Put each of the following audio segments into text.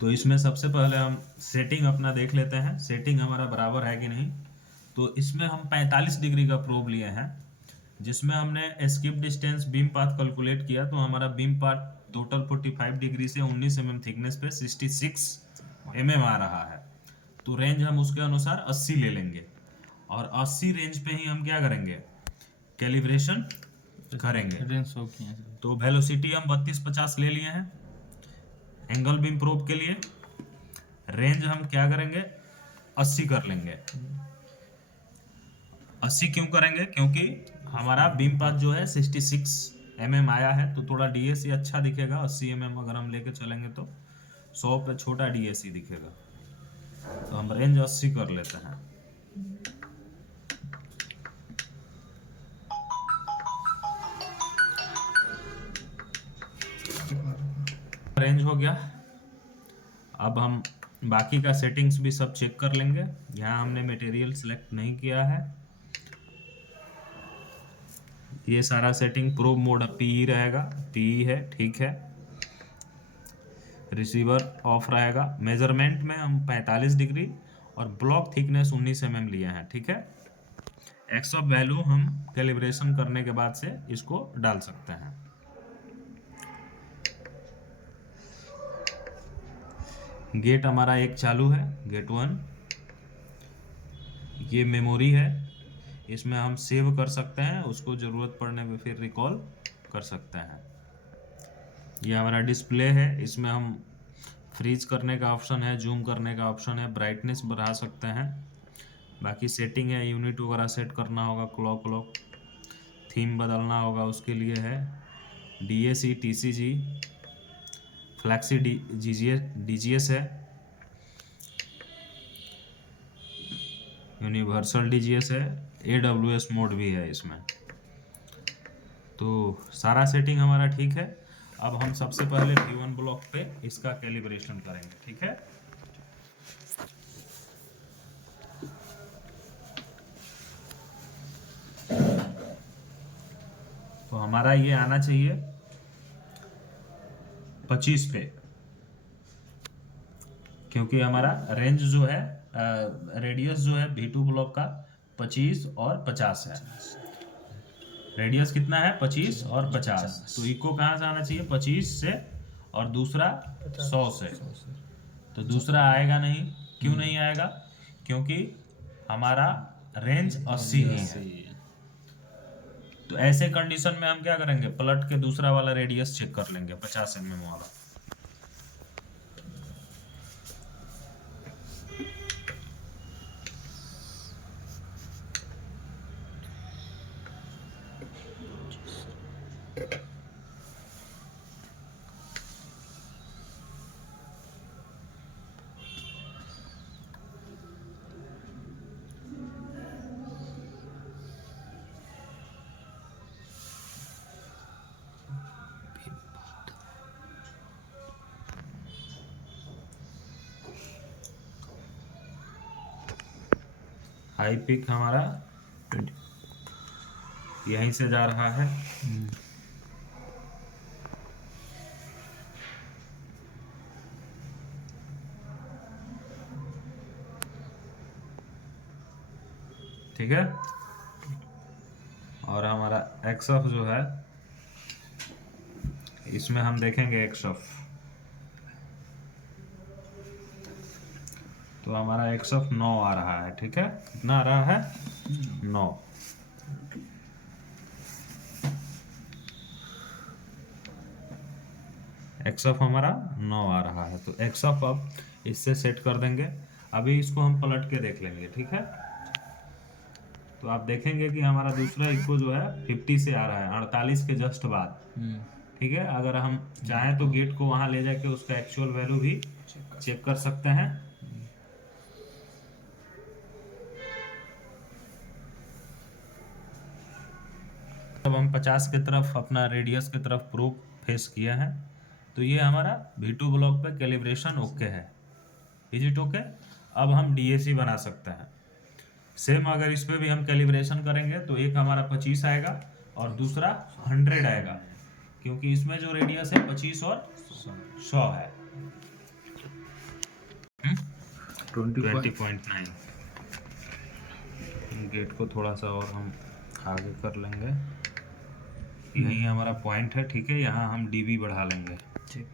तो इसमें सबसे पहले हम सेटिंग अपना देख लेते हैं, सेटिंग हमारा बराबर है कि नहीं। तो इसमें हम 45 डिग्री का प्रोब लिए हैं, जिसमें हमने escape distance beam path calculate किया, तो हमारा बीम पाथ टोटल 45 डिग्री से 19 mm थिकनेस पे 66 mm आ रहा है। तो रेंज हम उसके अनुसार 80 ले लेंगे, और 80 रेंज पे ही हम क्या करेंगे, कैलिब्रेशन करेंगे। रेंज शो किया है। तो वेलोसिटी हम 32-50 ले लिए हैं एंगल बीम प्रोब के लिए। रेंज हम क्या करेंगे, 80 कर लेंगे। 80 क्यों करेंगे, क्योंकि हमारा बीम पाथ जो है 66 mm आया है, तो थोड़ा डीएसी अच्छा दिखेगा। 80 mm अगर हम लेके चलेंगे तो 100 पे छोटा डीएसी दिखेगा, तो हम रेंज 80 कर लेते हैं। रेंज हो गया। अब हम बाकी का सेटिंग्स भी सब चेक कर लेंगे। यहाँ हमने मटेरियल सेलेक्ट नहीं किया है, ये सारा सेटिंग प्रोब मोड पीई रहेगा, पीई है, ठीक है। रिसीवर ऑफ रहेगा। मेजरमेंट में हम 45 डिग्री और ब्लॉक थिकनेस 19 mm लिए हैं, ठीक है। एक्स ऑफ वैल्यू हम कैलिब्रेशन करने के बाद से इसको डाल सकते हैं। गेट हमारा एक चालू है, गेट 1। ये मेमोरी है, इसमें हम सेव कर सकते हैं, उसको ज़रूरत पड़ने पे फिर रिकॉल कर सकते हैं। ये हमारा डिस्प्ले है, इसमें हम फ्रीज करने का ऑप्शन है, जूम करने का ऑप्शन है, ब्राइटनेस बढ़ा सकते हैं। बाकी सेटिंग है, यूनिट वगैरह सेट करना होगा, क्लॉक थीम बदलना होगा, उसके लिए है। DAC TCG फ्लैक्सी DGS है, यूनिवर्सल DGS है, AWS मोड भी है इसमें। तो सारा सेटिंग हमारा ठीक है। अब हम सबसे पहले T1 ब्लॉक पे इसका कैलिब्रेशन करेंगे, ठीक है। तो हमारा ये आना चाहिए 25 पे, क्योंकि हमारा रेंज जो है, रेडियस जो है V2 ब्लॉक का 25 और 50 है। रेडियस कितना है, 25 और 50। तो इको कहाँ से आना चाहिए, 25 से, और दूसरा 100 से। तो दूसरा आएगा नहीं, क्यों नहीं आएगा, क्योंकि हमारा रेंज 80 ही है। तो ऐसे कंडीशन में हम क्या करेंगे, पलट के दूसरा वाला रेडियस चेक कर लेंगे, 50 mm वाला। हाई पिक हमारा 20 यहीं से जा रहा है। ठीक है। और हमारा एक्स ऑफ जो है, इसमें हम देखेंगे एक्स ऑफ, तो हमारा एक्स ऑफ 9 आ रहा है, ठीक है। कितना आ रहा है, 9। एक्स ऑफ हमारा 9 आ रहा है, तो एक्स ऑफ अब इससे सेट कर देंगे। अभी इसको हम पलट के देख लेंगे, ठीक है। तो आप देखेंगे कि हमारा दूसरा इको जो है 50 से आ रहा है, 48 के जस्ट बाद, ठीक है। अगर हम चाहें तो गेट को वहां ले जाके उसका एक्चुअल वैल्यू भी चेक कर सकते हैं। अब हम 50 की तरफ, अपना रेडियस की तरफ प्रोब फेस किया है, तो ये हमारा V2 ब्लॉक पे कैलिब्रेशन ओके है। Is it okay. अब हम DAC बना सकते हैं। सेम अगर इस पे भी हम कैलिब्रेशन करेंगे तो एक हमारा 25 आएगा और दूसरा 100 आएगा, क्योंकि इसमें जो रेडियस है 25 और 100 है। 20.9। गेट को थोड़ा सा और हम आगे कर लेंगे, यही हमारा पॉइंट है, ठीक है। यहाँ हम डीबी बढ़ा लेंगे। ठीक।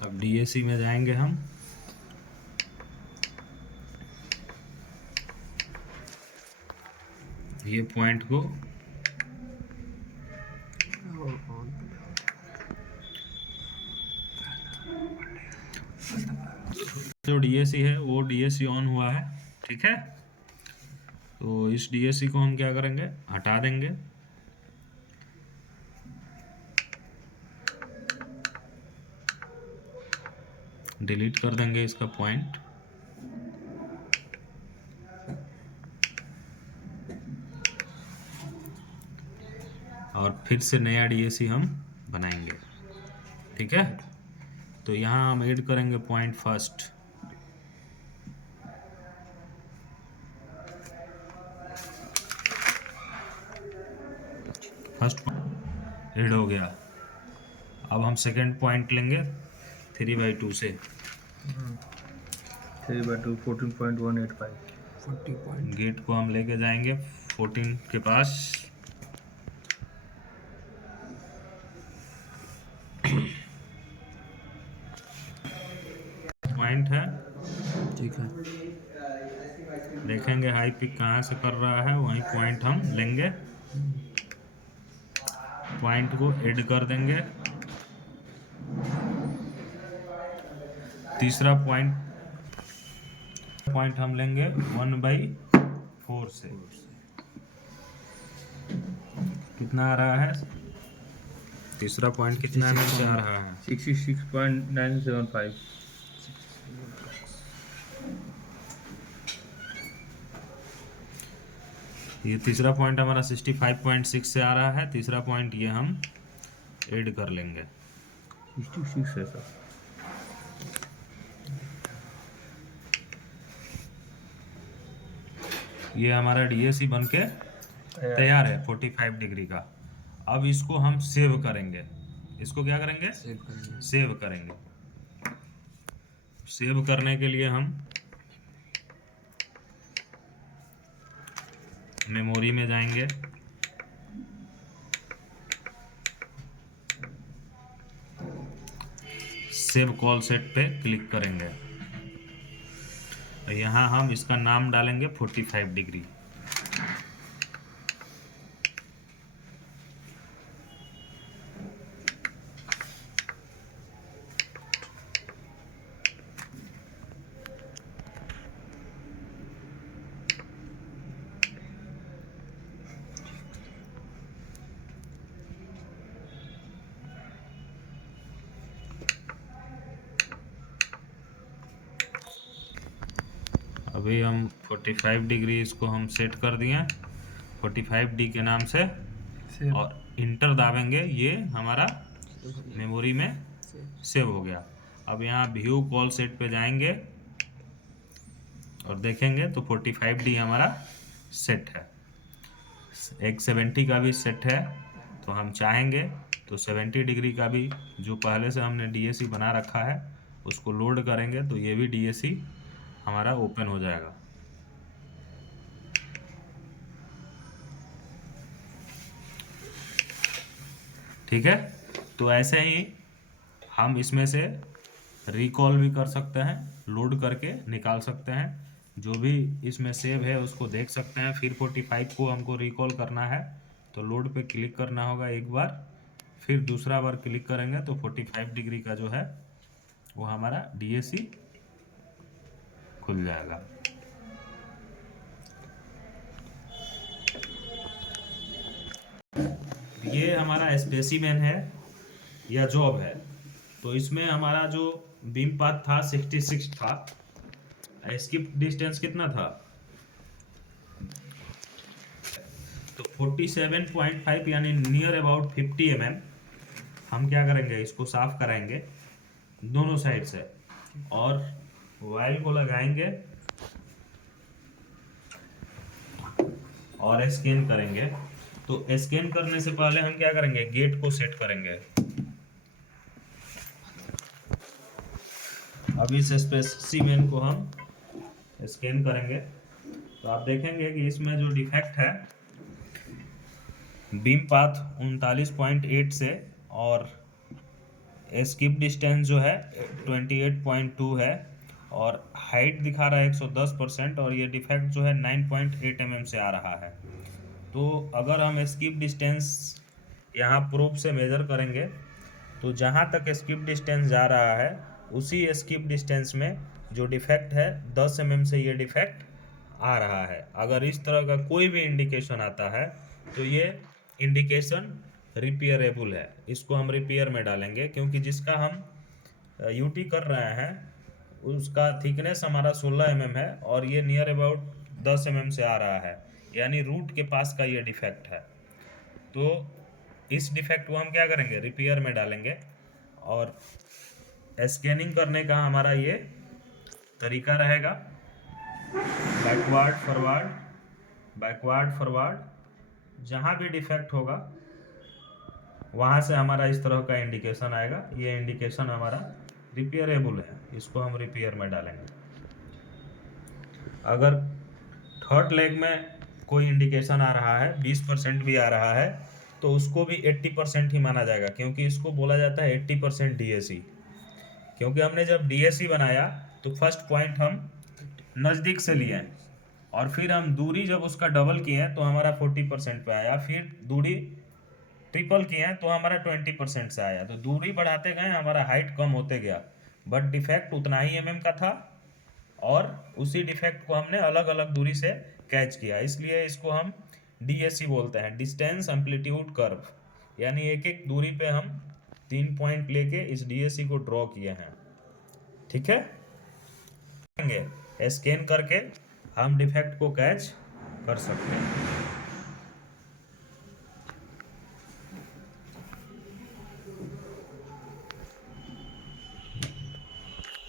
अब डीएसी में जाएंगे हम। ये पॉइंट को जो डीएसी है वो डीएसी ऑन हुआ है, ठीक है। तो इस डीएसी को हम क्या करेंगे, हटा देंगे। डिलीट कर देंगे इसका पॉइंट। और फिर से नया डीएसी हम बनाएंगे, ठीक है। तो यहाँ हम ऐड करेंगे पॉइंट फर्स्ट। फर्स्ट ऐड हो गया। अब हम सेकंड पॉइंट लेंगे 3/2 से। 3/2 14.185 40 पॉइंट। गेट को हम लेके जाएंगे 14 के पास। पॉइंट है, ठीक है। देखेंगे हाई पिक कहाँ से कर रहा है, वहीं पॉइंट हम लेंगे। पॉइंट को ऐड कर देंगे। तीसरा पॉइंट हम लेंगे 1/4 से। कितना आ रहा है तीसरा पॉइंट, कितना एमएम से आ रहा है? 66.975। ये तीसरा पॉइंट हमारा 65.6 से आ रहा है। तीसरा पॉइंट ये हम ऐड कर लेंगे। 66 है सर। ये हमारा डीएसी बनके तैयार है 45 डिग्री का। अब इसको हम सेव करेंगे। इसको क्या करेंगे? सेव करेंगे। सेव करने के लिए हम मेमोरी में जाएंगे। सेव कॉल सेट पे क्लिक करेंगे। यहाँ हम इसका नाम डालेंगे 45 डिग्री। अभी हम 45 डिग्री इसको हम सेट कर दिए 45D के नाम से, और इंटर दाबेंगे। ये हमारा मेमोरी में सेव हो गया। अब यहाँ व्यू कॉल सेट पे जाएंगे और देखेंगे तो 45D हमारा सेट है। एक 70 का भी सेट है, तो हम चाहेंगे तो 70 डिग्री का भी जो पहले से हमने डीएसी बना रखा है उसको लोड करेंगे तो ये भी डीएसी हमारा ओपन हो जाएगा। ठीक है, तो ऐसे ही हम इसमें से रिकॉल भी कर सकते हैं, लोड करके निकाल सकते हैं। जो भी इसमें सेव है उसको देख सकते हैं। फिर 45 को हमको रिकॉल करना है तो लोड पे क्लिक करना होगा एक बार, फिर दूसरा बार क्लिक करेंगे तो 45 डिग्री का जो है वो हमारा डीएसी खुल जाएगा। ये हमारा स्पेसिमेन है या जॉब है। तो इसमें हमारा जो बीम पाथ था 66 था, स्किप डिस्टेंस कितना था, तो 47.5 यानी नियर अबाउट 50 mm। हम क्या करेंगे, इसको साफ कराएंगे दोनों साइड से और वायर को लगाएंगे और स्कैन करेंगे। तो स्कैन करने से पहले हम क्या करेंगे, गेट को सेट करेंगे। अब इस स्पेसिमेन को हम स्कैन करेंगे तो आप देखेंगे कि इसमें जो डिफेक्ट है बीम पाथ 39.8 से और स्किप डिस्टेंस जो है 28.2 है और हाइट दिखा रहा है 110% और ये डिफेक्ट जो है 9.8 mm से आ रहा है। तो अगर हम स्किप डिस्टेंस यहाँ प्रूफ से मेजर करेंगे तो जहाँ तक स्किप डिस्टेंस जा रहा है उसी स्किप डिस्टेंस में जो डिफेक्ट है 10 mm से ये डिफेक्ट आ रहा है। अगर इस तरह का कोई भी इंडिकेशन आता है तो ये इंडिकेशन रिपेयरेबल है, इसको हम रिपेयर में डालेंगे, क्योंकि जिसका हम यूटी कर रहे हैं उसका थिकनेस हमारा 16 mm है और ये नियर अबाउट 10 mm से आ रहा है, यानी रूट के पास का ये डिफेक्ट है। तो इस डिफेक्ट को हम क्या करेंगे, रिपेयर में डालेंगे। और स्कैनिंग करने का हमारा ये तरीका रहेगा, बैकवर्ड फॉरवर्ड, बैकवर्ड फॉरवर्ड, जहाँ भी डिफेक्ट होगा वहाँ से हमारा इस तरह का इंडिकेशन आएगा। ये इंडिकेशन हमारा रिपेयरेबल है, इसको हम रिपेयर में डालेंगे। अगर थर्ड लेग में कोई इंडिकेशन आ रहा है, 20% भी आ रहा है, तो उसको भी 80% ही माना जाएगा, क्योंकि इसको बोला जाता है 80% डीएसी। क्योंकि हमने जब डीएसी बनाया तो फर्स्ट पॉइंट हम नज़दीक से लिए और फिर हम दूरी जब उसका डबल किए तो हमारा 40% पे आया, फिर दूरी ट्रिपल किए तो हमारा 20% से आया। तो दूरी बढ़ाते गए, हमारा हाइट कम होते गया, बट डिफेक्ट उतना ही mm का था और उसी डिफेक्ट को हमने अलग अलग दूरी से कैच किया, इसलिए इसको हम डीएसी बोलते हैं, डिस्टेंस एम्पलीट्यूड कर्व। यानी एक एक दूरी पे हम 3 पॉइंट लेके इस डीएसी को ड्रॉ किए हैं। ठीक है, स्कैन करके हम डिफेक्ट को कैच कर सकते हैं।